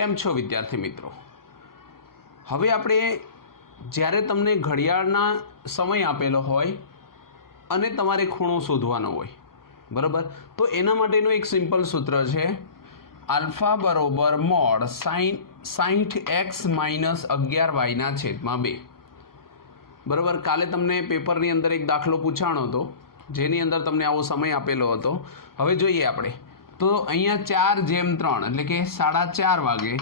કેમ છો વિદ્યાર્થી મિત્રો? હવે આપણે જ્યારે તમને ઘડિયાળના સમય આપેલો હોય અને તમારે ખૂણો શોધવાનો હોય, બરાબર, તો એના માટેનું એક સિમ્પલ સૂત્ર છે આલ્ફા બરોબર મોડ 60x માઇનસ 11y/2. બરાબર. કાલે તમને પેપરની અંદર એક દાખલો પૂછાણો હતો જેની અંદર તમને આવો સમય આપેલો હતો. હવે જોઈએ આપણે તો અહીંયા 4:3 એટલે કે 4:30 વાગે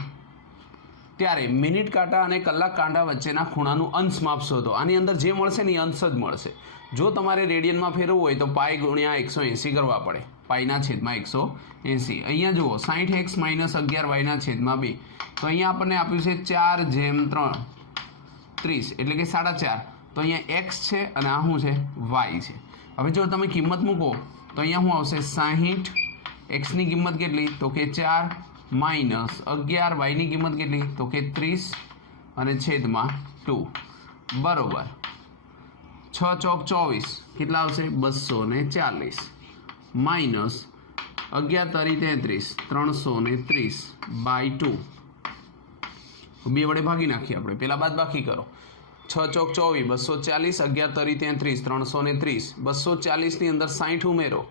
ત્યારે મિનિટ કાંટા અને કલાક કાંટા વચ્ચેના ખૂણાનું અંશ માપ શોધો. આની અંદર જે મળશે ને એ અંશ જ મળશે. જો તમારે રેડિયનમાં ફેરવવું હોય તો પાઈ ગુણ્યા 180 કરવા પડે, પાઈના છેદમાં 180. અહીંયા જુઓ 60x માઇનસ 11y/2. તો અહીંયા આપણને આપ્યું છે 4:3 30 એટલે કે 4.5. તો અહીંયા x છે અને આ શું છે? y છે. હવે જો તમે કિંમત મૂકો તો અહીંયા શું આવશે? 60. x ની કિંમત કેટલી? તો કે 4 માઇનસ 11 y ની કિંમત કેટલી? તો કે 30 અને છેદમાં 2 બરોબર 6 ચોક 24 કેટલા આવશે? 240 માઇનસ 11 તરી 33 330/2. બે વડે ભાગી નાખીએ આપણે. પહેલા બાદ બાકી કરો. 6 ચોક 24 240, 11 તરી 33 330. 240 ની અંદર 60 ઉમેરો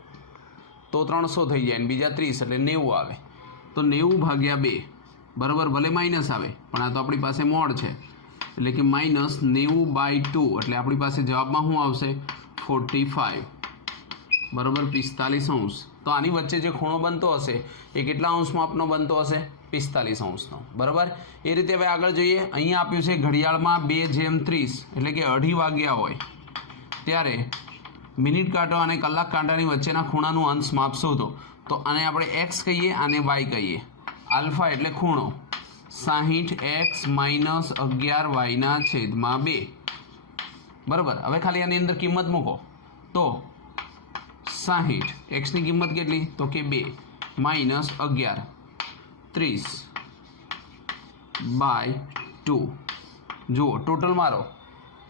તો 300 થઈ જાય ને બીજા 30 એટલે 90 આવે. તો 90/2 બરાબર. ભલે માઇનસ આવે પણ આ તો આપણી પાસે મોડ છે એટલે કે માઇનસ 90/2 એટલે આપણી પાસે જવાબમાં શું આવશે? 45 બરાબર 45 અંશ. તો આની વચ્ચે જે ખૂણો બનતો હશે એ કેટલા અંશ માપનો બનતો હશે? 45 અંશનો. બરાબર. એ રીતે હવે આગળ જોઈએ. અહીંયા આપ્યું છે ઘડિયાળમાં 2:30 એટલે કે 2:30 વાગ્યા હોય ત્યારે મિનિટ કાંટો અને કલાક કાંટાની વચ્ચેના ખૂણાનું અંશ માપ શોધો. તો આને આપણે x કહીએ, આને y કહીએ. આલ્ફા એટલે ખૂણો 60x માઇનસ 11y/2. બરાબર. હવે ખાલી આની અંદર કિંમત મૂકો તો 60 x ની કિંમત કેટલી? તો કે 2 માઇનસ 11 30/2. જુઓ ટોટલ મારો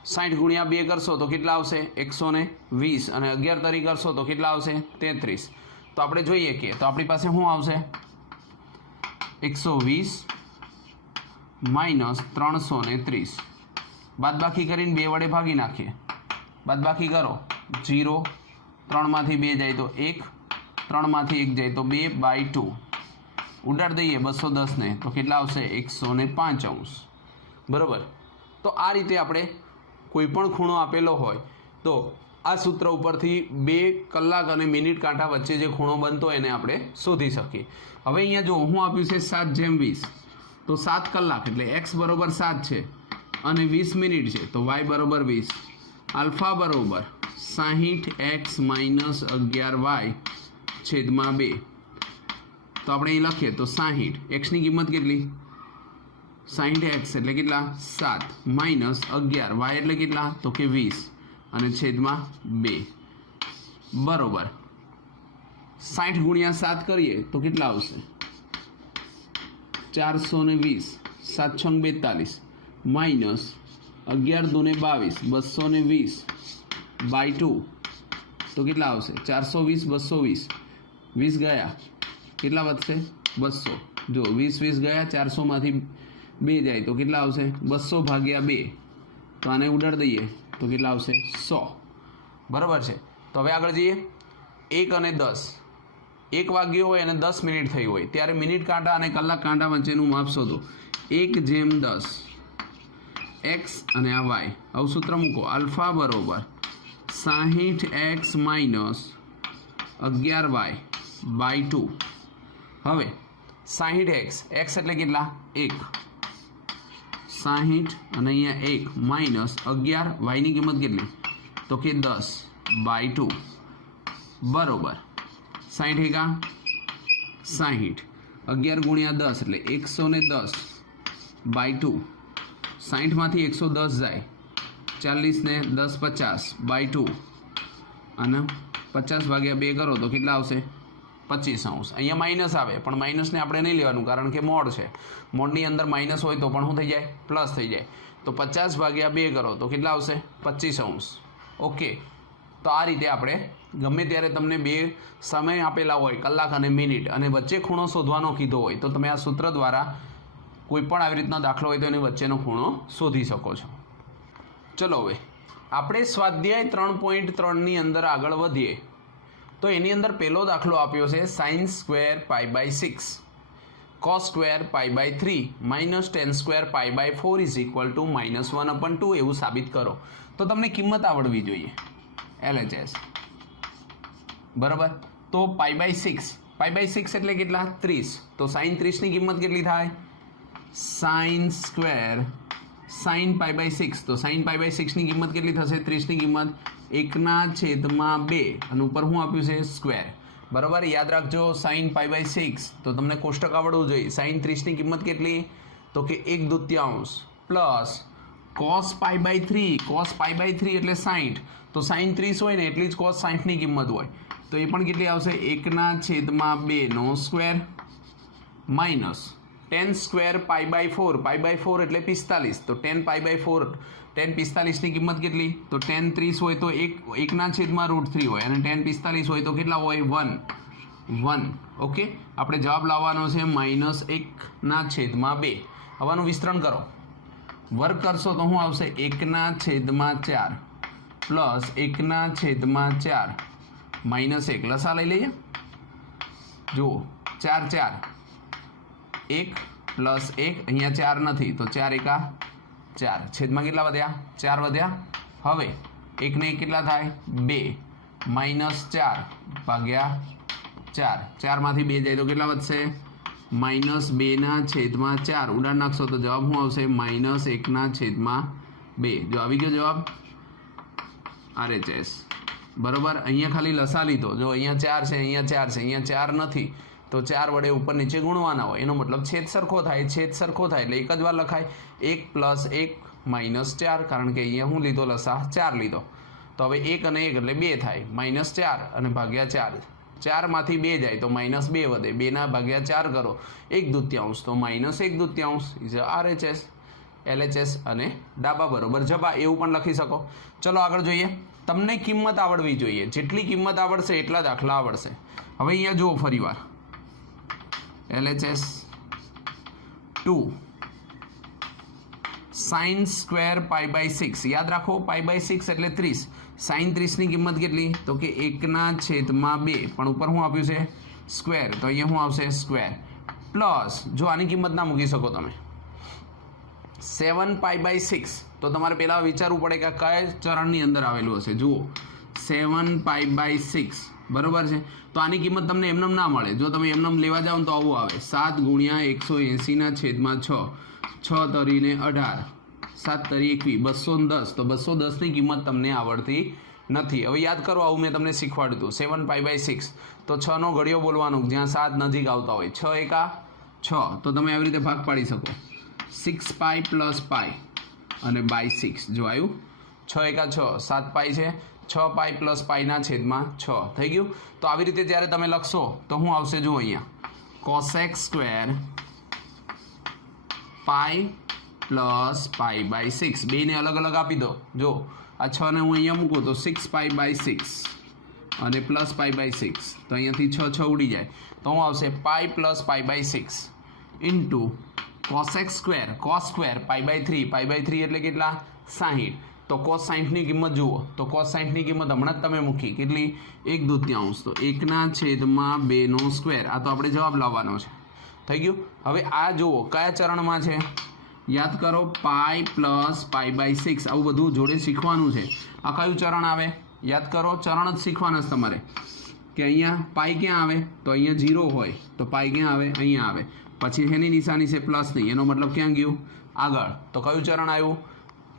60 ગુણ્યા 2 કરશો તો કેટલા આવશે? 120 અને 11 તરી કરશો તો કેટલા આવશે? 33. તો આપણે જોઈએ કે તો આપણી પાસે શું આવશે? 120 માઇનસ 330. બાદબાકી કરીને 2 વડે ભાગી નાખીએ. બાદબાકી કરો 0 3માંથી 2 જાય તો 1, 3માંથી 1 જાય તો 2/2. ઉડાડ દઈએ 210 ને તો કેટલા આવશે? 105 અંશ. બરાબર. તો આ રીતે આપણે કોઈ પણ ખૂણો આપેલો હોય તો આ સૂત્ર ઉપરથી 2 કલાક અને મિનિટ કાંટા વચ્ચે જે ખૂણો બનતો હોય એને આપણે શોધી શકીએ. હવે અહીંયા જો હું આપ્યું છે 7:20 તો 7 કલાક એટલે x બરોબર 7 છે અને 20 મિનિટ છે તો y બરોબર 20. આલ્ફા બરોબર 60x માઇનસ 11y/2. તો આપણે અહીં લખીએ તો 60 x ની કિંમત કેટલી? 60x એટલે કેટલા? 7 માઇનસ 11 y એટલે કેટલા? તો કે 20 અને છેદમાં 2 બરોબર 60 ગુણ્યા 7 કરીએ તો કેટલા આવશે? 420 7 6 42 માઇનસ 11 દૂને 22 220/2 તો કેટલા આવશે? 420 220 20 ગયા કેટલા વધશે? 200. જો 20 ગયા 400માંથી 2 જાય તો કેટલા આવશે? 200/2. તો આને ઉડાડ દઈએ તો કેટલા આવશે? 100. બરાબર છે. તો હવે આગળ જઈએ. 1 અને 10 1 વાગ્યો હોય અને 10 મિનિટ થઈ હોય ત્યારે મિનિટ કાંટા અને કલાક કાંટા વચ્ચેનું માપ શોધો. 1:10 x અને આ y. હવે સૂત્ર મૂકો. આલ્ફા બરોબર 60x માઇનસ 11y/2. હવે 60x x એટલે કેટલા? 1 60 અને અહીંયા 1 માઇનસ 11 y ની કિંમત કેટલી? તો કે 10/2 બરોબર 60 એકા 60 11 ગુણ્યા 10 એટલે 110/2. 60માંથી 110 જાય 40 ને 10 50/2 અને 50/2 કરો તો કેટલા આવશે? 25 અંશ. અહીંયા માઇનસ આવે પણ માઇનસને આપણે નહીં લેવાનું કારણ કે મોડ છે. મોડની અંદર માઇનસ હોય તો પણ શું થઈ જાય? પ્લસ થઈ જાય. તો 50/2 કરો તો કેટલા આવશે? 25 અંશ. ઓકે. તો આ રીતે આપણે ગમે ત્યારે તમને 2 સમય આપેલા હોય કલાક અને મિનિટ અને વચ્ચે ખૂણો શોધવાનો કીધો હોય તો તમે આ સૂત્ર દ્વારા કોઈ પણ આવી રીતના દાખલો હોય તો એની વચ્ચેનો ખૂણો શોધી શકો છો. ચલો હવે આપણે સ્વાધ્યાય 3.3ની અંદર આગળ વધીએ તો એની અંદર પહેલો દાખલો આપ્યો છે sin square π/6 cos square π/3 minus tan square π/4 is equal to -1/2 એવું સાબિત કરો. તો તમને કિંમત આવડવી જોઈએ LHS, બરાબર. તો π/6 એટલે કેટલા? 30. તો sin 30ની કિંમત કેટલી થાય? sin square sin π/6. તો sin π/6ની કિંમત કેટલી થશે? 30ની કિંમત 1/2 અને ઉપર શું આપ્યું છે? સ્ક્વેર. બરાબર. યાદ રાખજો sin π/6 તો તમને કોષ્ટક આવડવું જોઈએ. sin 30ની કિંમત કેટલી? તો કે 1/2 પ્લસ cos π/3. cos π/3 એટલે 60. તો sin 30 હોય ને એટલી જ cos 60ની કિંમત હોય. તો એ પણ કેટલી આવશે? 1/2 નો સ્ક્વેર માઇનસ tan સ્ક્વેર π/4. π/4 એટલે 45. તો tan π/4 tan 45ની કિંમત કેટલી? તો tan 30 હોય તો 1/√3 હોય અને tan 45 હોય તો કેટલા હોય? 1. ઓકે, આપણે જવાબ લાવવાનો છે -1/2. હવાનું વિસ્તરણ કરો, વર્ગ કરશો તો શું આવશે? 1/4 પ્લસ 1/4 -1. લસા લઈ લઈએ. જુઓ 4 4 1 પ્લસ 1, અહીંયા 4 નથી તો 4 એકા 4. છેદમાં કેટલા વધ્યા? 4 વધ્યા. હવે 1 ને 1 કેટલા થાય? 2 -4 ભાગ્યા 4. 4 માંથી 2 જાય તો કેટલા વધશે? -2/4. ઉડાન નાખશો તો જવાબ શું આવશે? -1/2. જો આવી ગયો જવાબ RHS. બરાબર. અહીંયા ખાલી લસા લીધો. જો અહીંયા 4 છે, અહીંયા 4 છે, અહીંયા 4 નથી તો 4 વડે ઉપર નીચે ગુણવાના હોય. એનો મતલબ છેદ સરખો થાય. છેદ સરખો થાય એટલે એક જ વાર લખાય. 1 + 1 - 4, કારણ કે અહીંયા હું લીધો લસા 4 લીધો. તો હવે 1 અને 1 એટલે 2 થાય. -4 અને ભાગ્યા 4. 4 માંથી 2 જાય તો -2 વધે. 2 ભાગ્યા 4 કરો 1/2 તો -1/2 ઇઝ RHS. LHS અને ડાબા બરોબર જબા એવું પણ લખી શકો. ચલો આગળ જોઈએ. તમને કિંમત આવડવી જોઈએ. જેટલી કિંમત આવડશે એટલા દાખલા આવડશે. હવે અહીંયા જુઓ ફરીવાર LHS 2 sin સ્ક્વેર π/6. યાદ રાખો π/6 એટલે 30. sin 30ની કિંમત કેટલી? તો કે 1/2 પણ ઉપર શું આપ્યું છે? સ્ક્વેર. તો અહીંયા શું આવશે? સ્ક્વેર પ્લસ જો આની કિંમત ના મૂકી શકો તમે 7 π/6. તો તમારે પહેલાં વિચારવું પડે કે કયા ચરણની અંદર આવેલું હશે. જુઓ 7 π/6 બરાબર છે. તો આની કિંમત તમને એમનેમ ના મળે. જો તમે એમનેમ લેવા જાઓ તો આવું આવે 7 × 180/6. 6 તરીને 18, 7 તરી 21, 210. તો 210ની કિંમત તમને આવડતી નથી. હવે યાદ કરો, આવું મેં તમને શીખવાડ્યું હતું. 7 π/6 તો 6નો ઘડિયો બોલવાનો જ્યાં 7 નજીક આવતા હોય. 6 એકા 6 તો તમે આવી રીતે ભાગ પાડી શકો. 6π + π અને /6. જો આવ્યું 6 એકા 6, 7π છે. 6π + π/6 થઈ ગયું. તો આવી રીતે જ્યારે તમે લખશો તો શું આવશે? જુઓ અહીંયા cosec સ્ક્વેર π + π/6. બેને અલગ અલગ આપી દો. જો આ 6ને હું અહીંયા મૂકું તો 6π/6 અને પ્લસ π/6. તો અહીંયાથી 6 ઉડી જાય તો શું આવશે? π + π/6 ઇન્ટુ cosec સ્ક્વેર π/3. π/3 એટલે કેટલા? 60. તો cos 60ની કિંમત જુઓ. તો cos 60ની કિંમત હમણાં જ તમે મૂકી. કેટલી? 1/2. તો 1/2 સ્ક્વેર. આ તો આપણે જવાબ લાવવાનો છે. થઈ ગયું. હવે આ જુઓ કયા ચરણમાં છે? યાદ કરો π + π/6. આવું બધું જોડે શીખવાનું છે. આ કયું ચરણ આવે? યાદ કરો, ચરણ જ શીખવાના છે તમારે. કે અહીંયા π ક્યાં આવે? તો અહીંયા 0 હોય તો π ક્યાં આવે? અહીંયા આવે. પછી એની નિશાની છે પ્લસની. એનો મતલબ ક્યાં ગયું? આગળ. તો કયું ચરણ આવ્યું?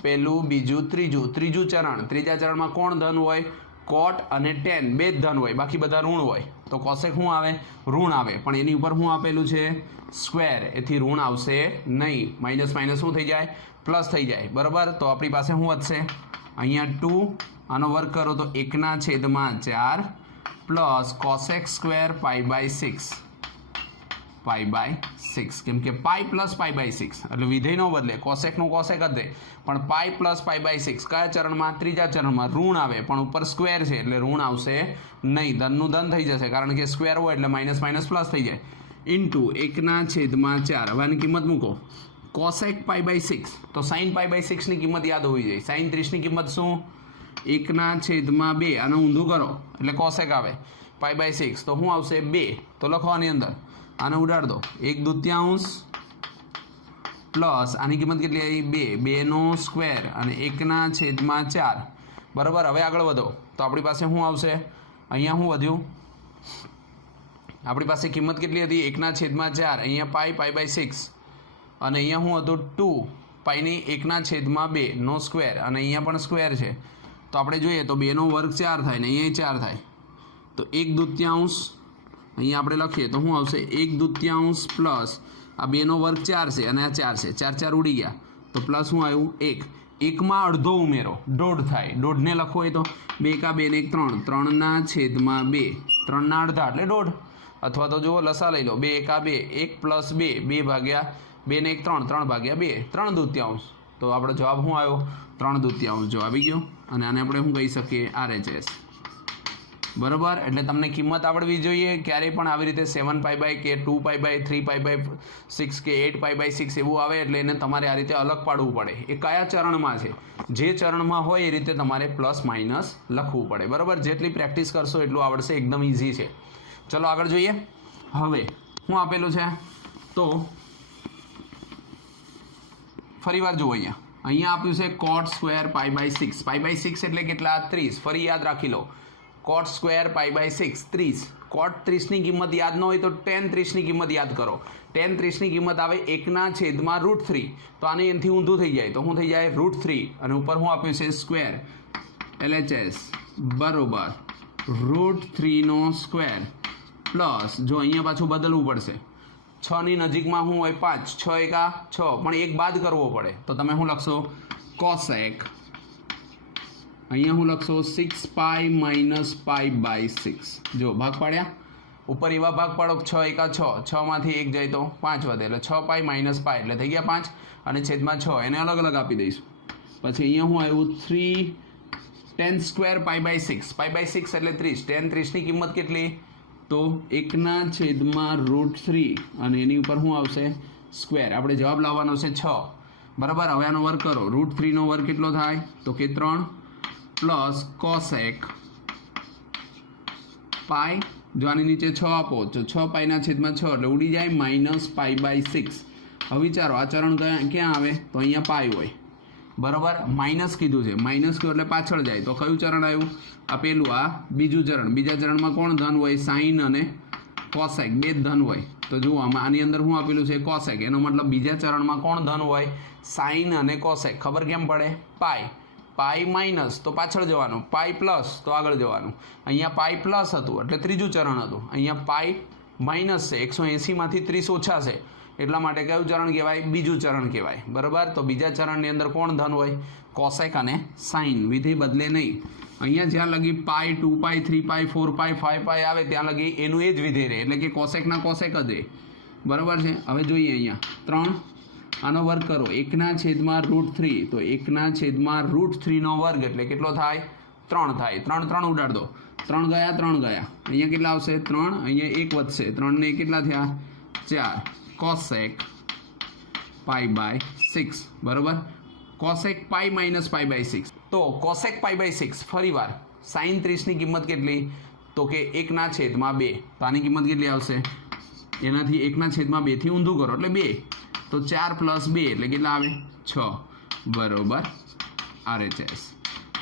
પહેલું, બીજું, ત્રીજું ચરણ. ત્રીજા ચરણમાં કોણ ધન હોય? કોટ અને ટેન બે જ ધન હોય, બાકી બધા ઋણ હોય. તો કોસેક શું આવે? ઋણ આવે. પણ એની ઉપર શું આપેલું છે? સ્ક્વેર. એથી ઋણ આવશે નહીં. માઇનસ માઇનસ શું થઈ જાય? પ્લસ થઈ જાય. બરાબર. તો આપણી પાસે શું વધશે? અહીંયા 2. આનો વર્ગ કરો તો 1/4 પ્લસ કોસેક સ્ક્વેર π/6. કેમ કે π + π/6 એટલે વિધેયનો બદલે કોસેકનું કોસેક જ રહે. પણ π + π/6 કયા ચરણમાં? ત્રીજા ચરણમાં. ઋણ આવે પણ ઉપર સ્ક્વેર છે એટલે ઋણ આવશે નહીં. ધનનું ધન થઈ જશે કારણ કે સ્ક્વેર હોય એટલે માઇનસ માઇનસ પ્લસ થઈ જાય. ઇન્ટુ 1/4. હવે આની કિંમત મૂકો. કોસેક π/6 તો સાઇન π/6 ની કિંમત યાદ હોવી જોઈએ. સાઇન 30 ની કિંમત શું? 1/2. આને ઊંધું કરો એટલે કોસેક આવે. π/6 તો શું આવશે? 2. તો લખો આની અંદર, આને ઉડાડ દો. 1/2 પ્લસ આની કિંમત કેટલી આવી? 2. 2² અને 1/4. બરાબર. હવે આગળ વધો તો આપણી પાસે શું આવશે? અહીંયા શું વધ્યું? આપણી પાસે કિંમત કેટલી હતી? 1/4. અહીંયા π/6 અને અહીંયા શું હતું? 2 પાઈની 1/2 નો સ્ક્વેર અને અહીંયા પણ સ્ક્વેર છે. તો આપણે જોઈએ તો 2² 4 થાય ને અહીંયા 4 થાય. તો 1/2 અહીંયા આપણે લખીએ તો શું આવશે? 1/2 પ્લસ આ 2² 4 છે અને આ 4 છે. 4 4 ઉડી ગયા તો પ્લસ શું આવ્યું? 1. 1માં અડધો ઉમેરો, 1.5 થાય. 1.5 ને લખવો હોય તો 2 × 2 ને 1 3. 3/2. 3 અડધા એટલે 1.5. અથવા તો જુઓ લસા લઈ લો. 2 × 2 1 + 2 2/2 2 ને 1 3 3/2 3/2. તો આપણો જવાબ શું આવ્યો? 3/2 જો આવી ગયો. અને આને આપણે શું કહી શકીએ? RHS. બરાબર. એટલે તમને કિંમત આવડવી જોઈએ. ક્યારેય પણ આવી રીતે 7π/ કે 2π/ 3π/6 કે 8π/6 એવું આવે એટલે એને તમારે આ રીતે અલગ પાડવું પડે. એ કયા ચરણમાં છે? જે ચરણમાં હોય એ રીતે તમારે પ્લસ માઇનસ લખવું પડે. બરાબર. જેટલી પ્રેક્ટિસ કરશો એટલું આવડશે. એકદમ ઇઝી છે. ચલો આગળ જોઈએ. હવે શું આપેલું છે? તો ફરી વાર જુઓ. અહીંયા આપ્યું છે cot² π/6. π/6 એટલે કેટલા? 30. ફરી યાદ રાખી લો. cot² π/6 30. cot 30 ની કિંમત યાદ ન હોય તો tan 30 ની કિંમત યાદ કરો. tan 30 ની કિંમત આવે 1/√3. તો આને એનાથી ઊંધું થઈ જાય તો શું થઈ જાય? √3 અને ઉપર શું આપ્યું છે? સ્ક્વેર. LHS બરોબર √3 નો સ્ક્વેર પ્લસ જો અહીંયા પાછું બદલવું પડશે. 6 ની નજીકમાં શું હોય? 5. 6 × 6 પણ એક બાદ કરવો પડે તો તમે શું લખશો? કોસેક. અહીંયા હું લખશો 6π - π/6. જો ભાગ પાડ્યા. ઉપર એવા ભાગ પાડો 6 × 6. 6 માંથી 1 જાય તો 5 વધે એટલે 6π - π એટલે થઈ ગયા 5 અને છેદમાં 6 એને અલગ અલગ આપી દઈશું. પછી અહીંયા હું આવ્યું 3 tan² π/6. π/6 એટલે 30. tan 30 ની કિંમત કેટલી? તો 1/√3 અને એની ઉપર શું આવશે? સ્ક્વેર. આપણે જવાબ લાવવાનો છે 6. બરાબર. હવે આનો વર્ગ કરો. √3 નો વર્ગ કેટલો થાય? તો કે 3 પ્લસ કોસેક પાઈ. જો આની નીચે 6 આપો તો 6π/6 એટલે ઉડી જાય -π/6. હવે વિચારો આ ચરણ ક્યાં આવે? તો અહીંયા પાઈ હોય. બરાબર. માઇનસ કીધું છે. માઇનસ કીધું એટલે પાછળ જાય તો કયું ચરણ આવ્યું? આ પેલું. આ બીજું ચરણ. બીજા ચરણમાં કોણ ધન હોય? સાઇન અને કોસેક બે ધન હોય. તો જુઓ આમાં આની અંદર શું આપેલું છે? કોસેક. એનો મતલબ બીજા ચરણમાં કોણ ધન હોય? સાઇન અને કોસેક. ખબર કેમ પડે? પાઈ. પાઈ માઇનસ તો પાછળ જવાનું, પાઈ પ્લસ તો આગળ જવાનું. અહીંયા પાઈ પ્લસ હતું એટલે ત્રીજું ચરણ હતું. અહીંયા પાઈ માઇનસ છે. 180માંથી 30 ઓછા છે એટલા માટે કયું ચરણ કહેવાય? બીજું ચરણ કહેવાય. બરાબર. તો બીજા ચરણની અંદર કોણ ધન હોય? કોસેક અને સાઇન. વિધેય બદલે નહીં. અહીંયા જ્યાં લગી પાઈ 2π 3π 4π 5π આવે ત્યાં લગી એનું એ જ વિધેય રહે એટલે કે કોસેકના કોસેક જ રહે. બરાબર છે. હવે જોઈએ અહીંયા 3. આનો વર્ગ કરો 1/√3. તો 1/√3 નો વર્ગ એટલે કેટલો થાય? 3 થાય. 3 3 ઉડાડ દો. 3 ગયા 3 ગયા. અહીંયા કેટલા આવશે? 3. અહીંયા 1 વધશે. 3 ને કેટલા થયા? 4. કોસેક π/6. બરાબર. કોસેક π - π/6. તો કોસેક π/6 ફરી વાર. સાઇન 30 ની કિંમત કેટલી? તો કે 1/2. તો આની કિંમત કેટલી આવશે? એનાથી 1/2 થી ઊંધું કરો એટલે 2. તો 4 + 2 એટલે કેટલા આવે? 6. બરોબર. RHS.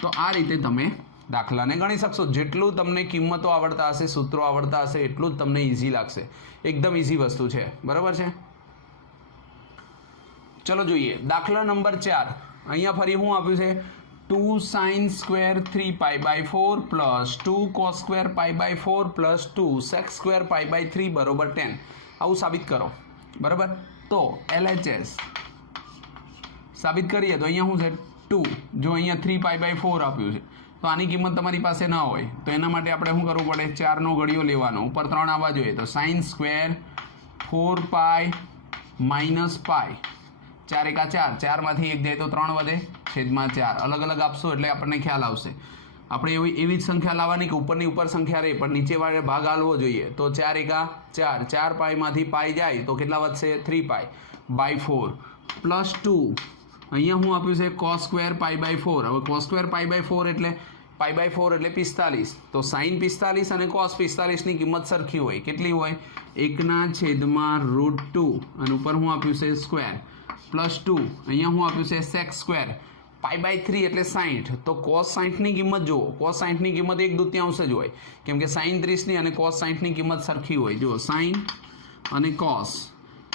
તો આ રીતે તમે દાખલાને ગણી શકશો. જેટલું તમને કિંમતો આવડતા હશે, સૂત્રો આવડતા હશે એટલું જ તમને ઇઝી લાગશે. એકદમ ઇઝી વસ્તુ છે. બરાબર છે. ચલો જોઈએ દાખલા નંબર 4. અહીંયા ફરી શું આપ્યું છે? 2 sin² 3π/4 plus 2 cos² π/4 plus 2 sec² π/3 બરોબર 10. આવું સાબિત કરો. બરાબર. તો LHS સાબિત કરીએ તો અહીંયા શું છે? 2. જો અહીંયા 3π/4 આપ્યું છે તો આની કિંમત તમારી પાસે ન હોય તો એના માટે આપણે શું કરવું પડે? 4 નો ઘડિયો લેવાનો. ઉપર 3 આવવા જોઈએ તો sin² 4π - π. 4 × 4. 4 માંથી 1 જાય તો 3 વધે છેદમાં 4. અલગ અલગ આપશો એટલે આપણને ખ્યાલ આવશે. આપણે એવી જ સંખ્યા લાવવાની કે ઉપરની ઉપર સંખ્યા રહે પણ નીચે વાળે ભાગ હાલવો જોઈએ. તો 4 એકા 4, 4 પાઈમાંથી પાઈ જાય તો કેટલા વધશે? 3 પાઈ બાય 4 પ્લસ 2. અહીંયા હું આપ્યું છે cos સ્ક્વેર પાઈ બાય 4. હવે cos સ્ક્વેર પાઈ બાય 4 એટલે પાઈ બાય 4 એટલે 45. તો sin 45 અને cos 45 ની કિંમત સરખી હોય. કેટલી હોય? 1/√2 અને ઉપર હું આપ્યું છે સ્ક્વેર પ્લસ 2. અહીંયા હું આપ્યું છે sec સ્ક્વેર પાઈ બાય 3 એટલે 60. તો cos 60 ની કિંમત જુઓ. cos 60 ની કિંમત 1/2 જ હોય કેમ કે sin 30 ની અને cos 60 ની કિંમત સરખી હોય. જુઓ sin અને cos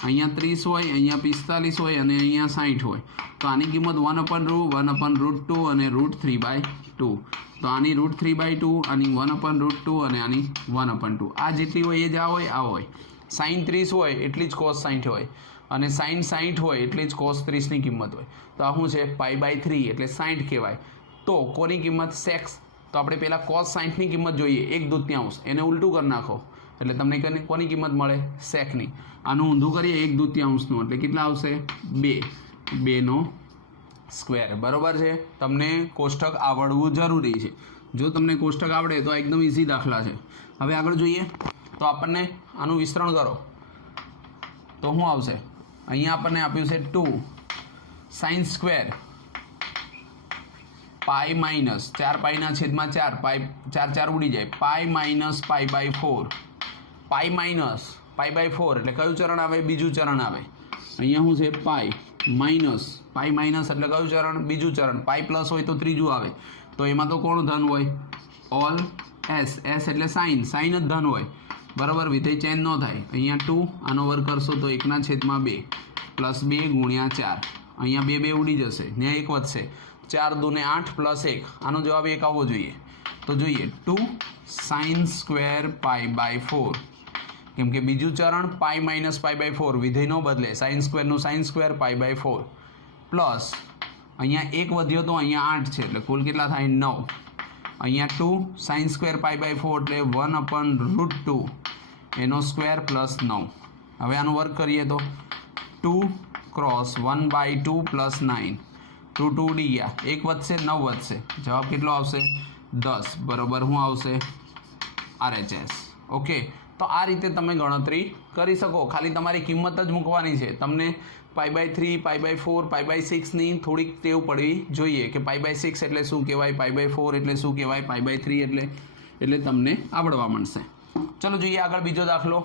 અહીંયા 30 હોય, અહીંયા 45 હોય અને અહીંયા 60 હોય. તો આની કિંમત 1/√2 અને √3/2. તો આની √3/2, આની 1/√2 અને આની 1/2. આ જેટલી હોય એ જ આ હોય, આ હોય. sin 30 હોય એટલી જ cos 60 હોય અને sin 60 હોય એટલી જ cos 30 ની કિંમત હોય. તો આ શું છે? પાઈ બાય 3 એટલે 60 કહેવાય. તો કોની કિંમત? sec. તો આપણે પહેલાં cos 60 ની કિંમત જોઈએ 1/2. એને ઉલટું કરી નાખો એટલે તમને કોની કિંમત મળે? sec ની. આનું ઊંધું કરીએ 1/2 એટલે કેટલા આવશે? 2 સ્ક્વેર. બરોબર છે? તમને કોષ્ટક આવડવું જરૂરી છે. જો તમને કોષ્ટક આવડે તો એકદમ ઇઝી દાખલા છે. હવે આગળ જોઈએ તો આપણને આનું વિસ્તરણ કરો તો શું આવશે? અહીંયા આપણને આપ્યું છે 2 sin સ્ક્વેર પાઈ માઇનસ 4 પાઈના છેદમાં 4 પાઈ 4 4 ઉડી જાય pi minus pi by 4. Pi minus pi by 4 એટલે કયું ચરણ આવે? બીજું ચરણ આવે. અહીંયા શું છે? પાઈ માઇનસ એટલે કયું ચરણ? બીજું ચરણ. પાઈ પ્લસ હોય તો ત્રીજું આવે. તો એમાં તો કોણ ધન હોય? ઓલ એસ એટલે સાઇન જ ધન હોય. બરાબર? વિધેય ચેન્જ ન થાય. અહીંયા 2 આનો વર્ગ કરશો તો 1/2 પ્લસ 2 ગુણ્યા 4. અહીંયા 2 ઉડી જશે ને 1 વધશે. 4 દૂને 8 પ્લસ 1. આનો જવાબ 1 આવવો જોઈએ. તો જોઈએ 2 sin સ્ક્વેર પાઈ બાય 4 કેમ કે બીજું ચરણ પાઈ માઇનસ પાઈ બાય 4 વિધેય ન બદલે. sin સ્ક્વેરનું sin square pi by 4 plus અહીંયા 1 વધ્યો તો અહીંયા 8 છે એટલે કુલ કેટલા થાય? 9. અહીંયા 2 sin સ્ક્વેર પાઈ બાય 4 એટલે 1/√2 એનો સ્ક્વેર પ્લસ 9. હવે આનો વર્ગ કરીએ તો 2 ક્રોસ 1/2 પ્લસ 9. 2 ઉડી ગયા. 1 વધશે 9 વધશે. જવાબ કેટલો આવશે? 10. બરાબર શું આવશે? RHS. ઓકે. તો આ રીતે તમે ગણતરી કરી શકો. ખાલી તમારી કિંમત જ મૂકવાની છે. તમને pi by 3 pi by 4 pi by 6 ની થોડીક ટેવ પડવી જોઈએ કે પાઈ બાય 6 એટલે શું કહેવાય, પાઈ બાય 4 એટલે શું કહેવાય, પાઈ બાય 3 એટલે તમને આવડવા મળશે. ચલો જોઈએ આગળ બીજો દાખલો.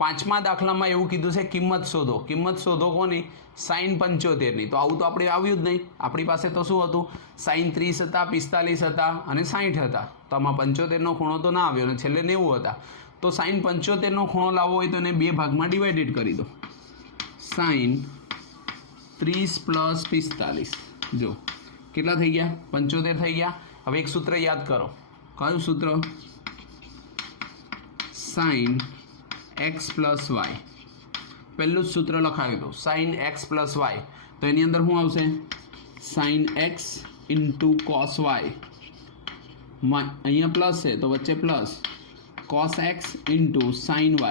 5મા દાખલામાં એવું કીધું છે કિંમત શોધો. કિંમત શોધો કોની? sin 75 ની. તો આવું તો આપણે આવ્યું જ નહીં. આપણી પાસે તો શું હતું? sin 30 હતા, 45 હતા અને 60 હતા. તો આમાં 75નો ખૂણો તો ના આવ્યો અને છેલ્લે 90 હતા. તો sin 75નો ખૂણો લાવવો હોય તો એને 2 ભાગમાં ડિવાઇડેડ કરી દો. sin 30 plus 45. જો કેટલા થઈ ગયા? 75 થઈ ગયા. હવે એક સૂત્ર યાદ કરો. કયું સૂત્ર? sin x plus y. પહેલું જ સૂત્ર લખાવી દો. sin x plus y. તો એની અંદર શું આવશે? sin x into cos y. અહીંયા પ્લસ છે તો વચ્ચે plus cos x into sin y.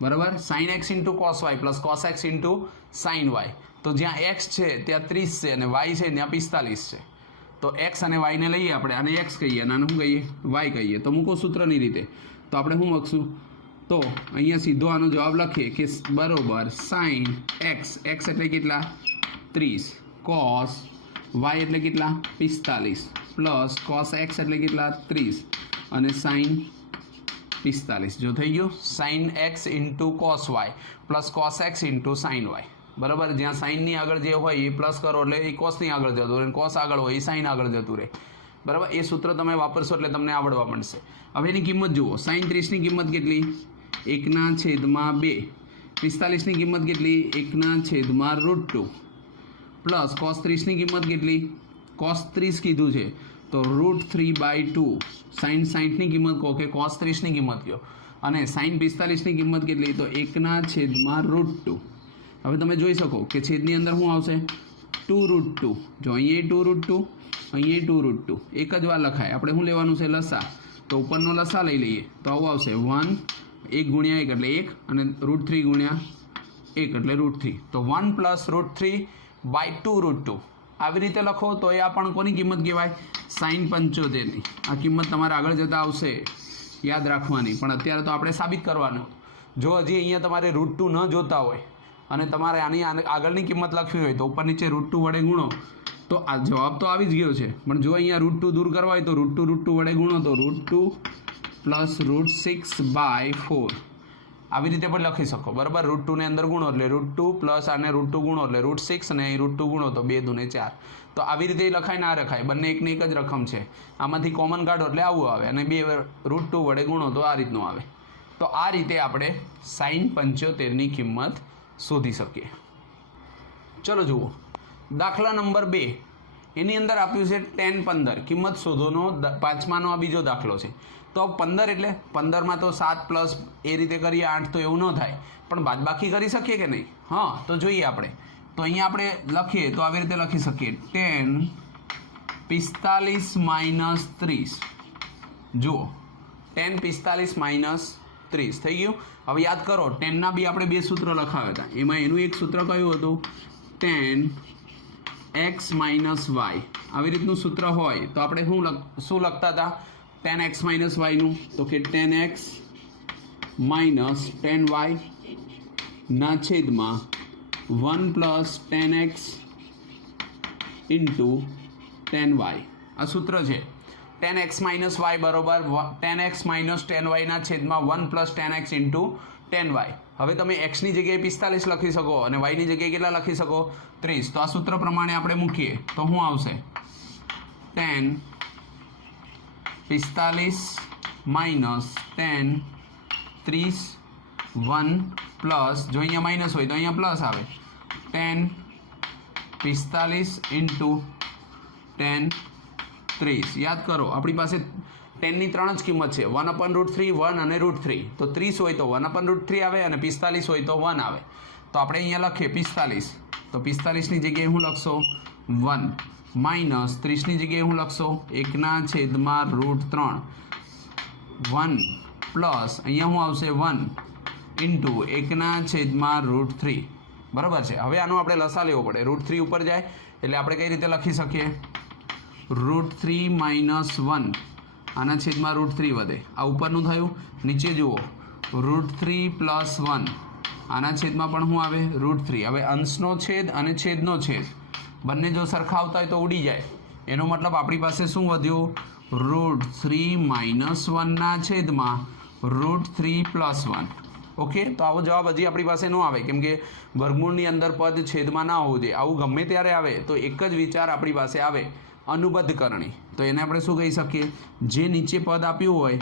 બરાબર? sin x into cos y plus cos x into sin y. તો જ્યાં x છે ત્યાં 30 છે અને y છે ત્યાં 45 છે. તો x અને y ને લઈએ આપણે. આને x કહીએ અને આને શું કહીએ? y કહીએ. તો મૂકો સૂત્રની રીતે. તો આપણે શું લખશું? તો અહીંયા સીધો આનો જવાબ લખીએ કે બરોબર sin x એટલે કેટલા? 30 cos y એટલે કેટલા? 45 પ્લસ cos x એટલે કેટલા? 30 અને sin 45. જો થઈ ગયું? sin x into cos y plus cos x into sin y. બરાબર? જ્યાં સાઇનની આગળ જે હોય એ પ્લસ કરો એટલે એ કોસની આગળ જતું રહે, કોસ આગળ હોય એ સાઇન આગળ જતું રહે. બરાબર? એ સૂત્ર તમે વાપરશો એટલે તમને આવડવા મળશે. હવે એની કિંમત જુઓ. sin 30ની કિંમત કેટલી? 1/2. 45ની કિંમત કેટલી? 1/√2 પ્લસ cos 30ની કિંમત કેટલી? cos 30 કીધું છે તો √3/2. sin 60ની કિંમત કહો કે cos 30ની કિંમત કહો અને sin 45ની કિંમત કેટલી? તો 1/√2. હવે તમે જોઈ શકો કે છેદની અંદર શું આવશે? 2√2. જો અહીંયા 2√2 અહીંયા 2√2 એક જ વાર લખાય. આપણે શું લેવાનું છે? લસા. તો ઉપરનો લસા લઈ લઈએ તો આવું આવશે 1 ગુણ્યા 1 એટલે 1 અને √3 ગુણ્યા 1 એટલે √3. તો 1 + √3/2√2 આવી રીતે લખો તો એ આ પણ કોની કિંમત કહેવાય? sin 75ની. આ કિંમત તમારે આગળ જતાં આવશે યાદ રાખવાની, પણ અત્યારે તો આપણે સાબિત કરવાનું. જો હજી અહીંયા તમારે √2 ન જોતા હોય અને તમારે આની આગળની કિંમત લખવી હોય તો ઉપર નીચે √2 વડે ગુણો તો આ જવાબ તો આવી જ ગયો છે. પણ જો અહીંયા √2 દૂર કરવા હોય તો √2 વડે ગુણો તો √2 પ્લસ √6/4 આવી રીતે પણ લખી શકો. બરાબર, √2 ને અંદર ગુણો એટલે √2 પ્લસ આને √2 ગુણો એટલે √6 અને √2 ગુણો તો 2 દૂને 4. તો આવી રીતે લખાય ના રખાય, બંને એકની એક જ રકમ છે. આમાંથી કોમન કાઢો એટલે આવું આવે અને 2 √2 વડે ગુણો તો આ રીતનું આવે. તો આ રીતે આપણે sin 75ની કિંમત શોધી શકીએ. ચલો જુઓ દાખલા નંબર 2. એની અંદર આપ્યું છે tan 15. કિંમત શોધોનો 5માનો આ બીજો દાખલો છે. તો 15 એટલે 15માં તો 7 પ્લસ એ રીતે કરીએ 8 તો એવું ન થાય, પણ બાદબાકી કરી શકીએ કે નહીં? હા, તો જોઈએ આપણે. તો અહીંયા આપણે લખીએ તો આવી રીતે લખી શકીએ tan 45 - 30. જુઓ tan 45 - 30 થઈ ગયું. હવે યાદ કરો ટેનના બી આપણે 2 સૂત્ર લખાવ્યા હતા. એમાં એનું એક સૂત્ર કયું હતું? tan x - y. આવી રીતનું સૂત્ર હોય તો આપણે શું લખતા હતા tan x - y નું? તો કે tan x - tan y ના છેદમાં 1 plus tan x into tan y. આ સૂત્ર છે. tan x - y બરોબર tan x - tan y ના છેદમાં 1 plus tan x into tan y. હવે તમે xની જગ્યાએ 45 લખી શકો અને yની જગ્યાએ કેટલા લખી શકો? 30. તો આ સૂત્ર પ્રમાણે આપણે મૂકીએ તો શું આવશે? tan 45 - tan 30 1 પ્લસ, જો અહીંયા માઇનસ હોય તો અહીંયા પ્લસ આવે, tan 45 ઇન્ટુ tan 30. યાદ કરો આપણી પાસે ટેનની 3 જ કિંમત છે, 1/√3 1 અને √3. તો 30 હોય તો 1/√3 આવે અને 45 હોય તો 1 આવે. તો આપણે અહીંયા લખીએ 45. તો 45ની જગ્યાએ હું લખશો 1 માઇનસ 30ની જગ્યાએ હું લખશો 1/√3 1 પ્લસ અહીંયા શું આવશે 1 ઇન્ટુ 1/√3. બરાબર છે. હવે આનો આપણે લસા લેવો પડે. √3 ઉપર જાય એટલે આપણે કઈ રીતે લખી શકીએ? √3 - 1 આના છેદમાં √3 વધે. આ ઉપરનું થયું. નીચે જુઓ √3 પ્લસ 1 આના છેદમાં પણ શું આવે? √3. હવે અંશનો છેદ અને છેદનો છેદ બંને જો સરખા આવતા હોય તો ઉડી જાય. એનો મતલબ આપણી પાસે શું વધ્યું? √3 - 1 ના છેદમાં √3 પ્લસ 1. ઓકે, તો આવો જવાબ હજી આપણી પાસે ન આવે, કેમ કે વર્ગમૂળની અંદર પદ છેદમાં ના હોવું જોઈએ. આવું ગમે ત્યારે આવે તો એક જ વિચાર આપણી પાસે આવે, અનુબદ્ધ કરણી. તો એને આપણે શું કહી શકીએ? જે નીચે પદ આપ્યું હોય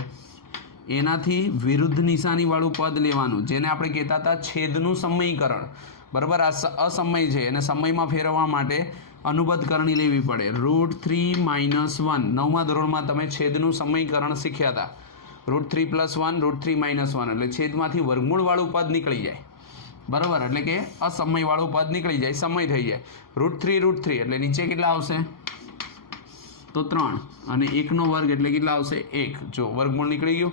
એનાથી વિરુદ્ધ નિશાનીવાળું પદ લેવાનું, જેને આપણે કહેતા હતા છેદનું સમયીકરણ. બરાબર, આ અસમય છે એને સમયમાં ફેરવવા માટે અનુબદ્ધ કરણી લેવી પડે. √3 - 1 9મા ધોરણમાં તમે છેદનું સમયીકરણ શીખ્યા હતા. √3 પ્લસ 1 √3 - 1 એટલે છેદમાંથી વર્ગમૂળવાળું પદ નીકળી જાય. બરાબર, એટલે કે અસમયવાળું પદ નીકળી જાય, સમય થઈ જાય. √3 એટલે નીચે કેટલા આવશે? તો 3 અને 1નો વર્ગ એટલે કેટલા આવશે? 1. જો વર્ગમૂળ નીકળી ગયું.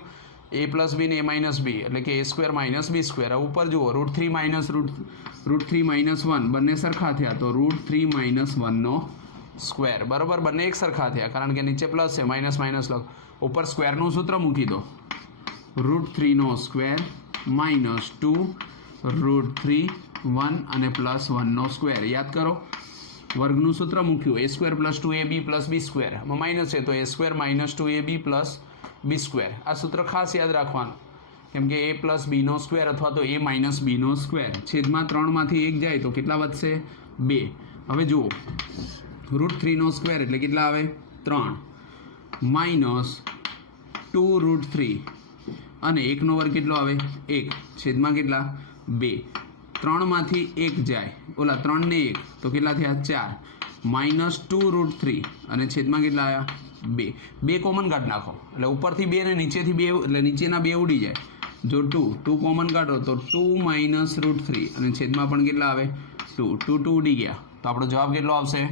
a પ્લસ બી ને a માઇનસ બી એટલે કે a² - b². હવે ઉપર જુઓ √3 - √3 - 1 બંને સરખા થયા તો √3 - 1/². બરાબર, બંને એક સરખા થયા કારણ કે નીચે પ્લસ છે, માઇનસ માઇનસ લખ. ઉપર સ્ક્વેરનું સૂત્ર મૂકી દો. √3² માઇનસ 2 √3 1 અને પ્લસ 1². યાદ કરો વર્ગનું સૂત્ર મૂક્યું. a² + 2ab + b². આમાં માઇનસ છે તો a² - 2ab + b². આ સૂત્ર ખાસ યાદ રાખવાનું, કેમ કે a + b² અથવા તો a - b². છેદમાં 3માંથી 1 જાય તો કેટલા વધશે? 2. હવે જુઓ √3² એટલે કેટલા આવે? 3 માઇનસ 2 √3 અને 1નો વર્ગ કેટલો આવે? 1. છેદમાં કેટલા? 2. 3માંથી 1 જાય, ઓલા 3 ને 1 તો કેટલા થયા? 4 માઇનસ 2 √3 અને છેદમાં કેટલા આવ્યા? 2. 2 કોમન કાઢી નાખો એટલે ઉપરથી 2 ને નીચેથી 2 એટલે નીચેના 2 ઉડી જાય. જો 2 કોમન કાઢો તો 2 માઇનસ √3 અને છેદમાં પણ કેટલા આવે? 2 ઉડી ગયા. તો આપણો જવાબ કેટલો આવશે?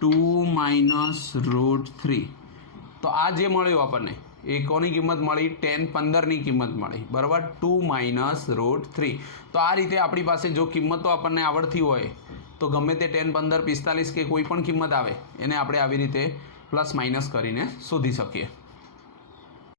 2 માઇનસ √3. તો આ જે મળ્યું આપણને એ કોની કિંમત મળી? tan 15ની કિંમત મળી. બરાબર, 2 માઇનસ √3. તો આ રીતે આપણી પાસે જો કિંમતો આપણને આવડતી હોય તો તો ગમે તે 10, 15, 45 કે કોઈ પણ કિંમત આવે એને આપણે આવી રીતે પ્લસ માઇનસ કરીને શોધી શકીએ.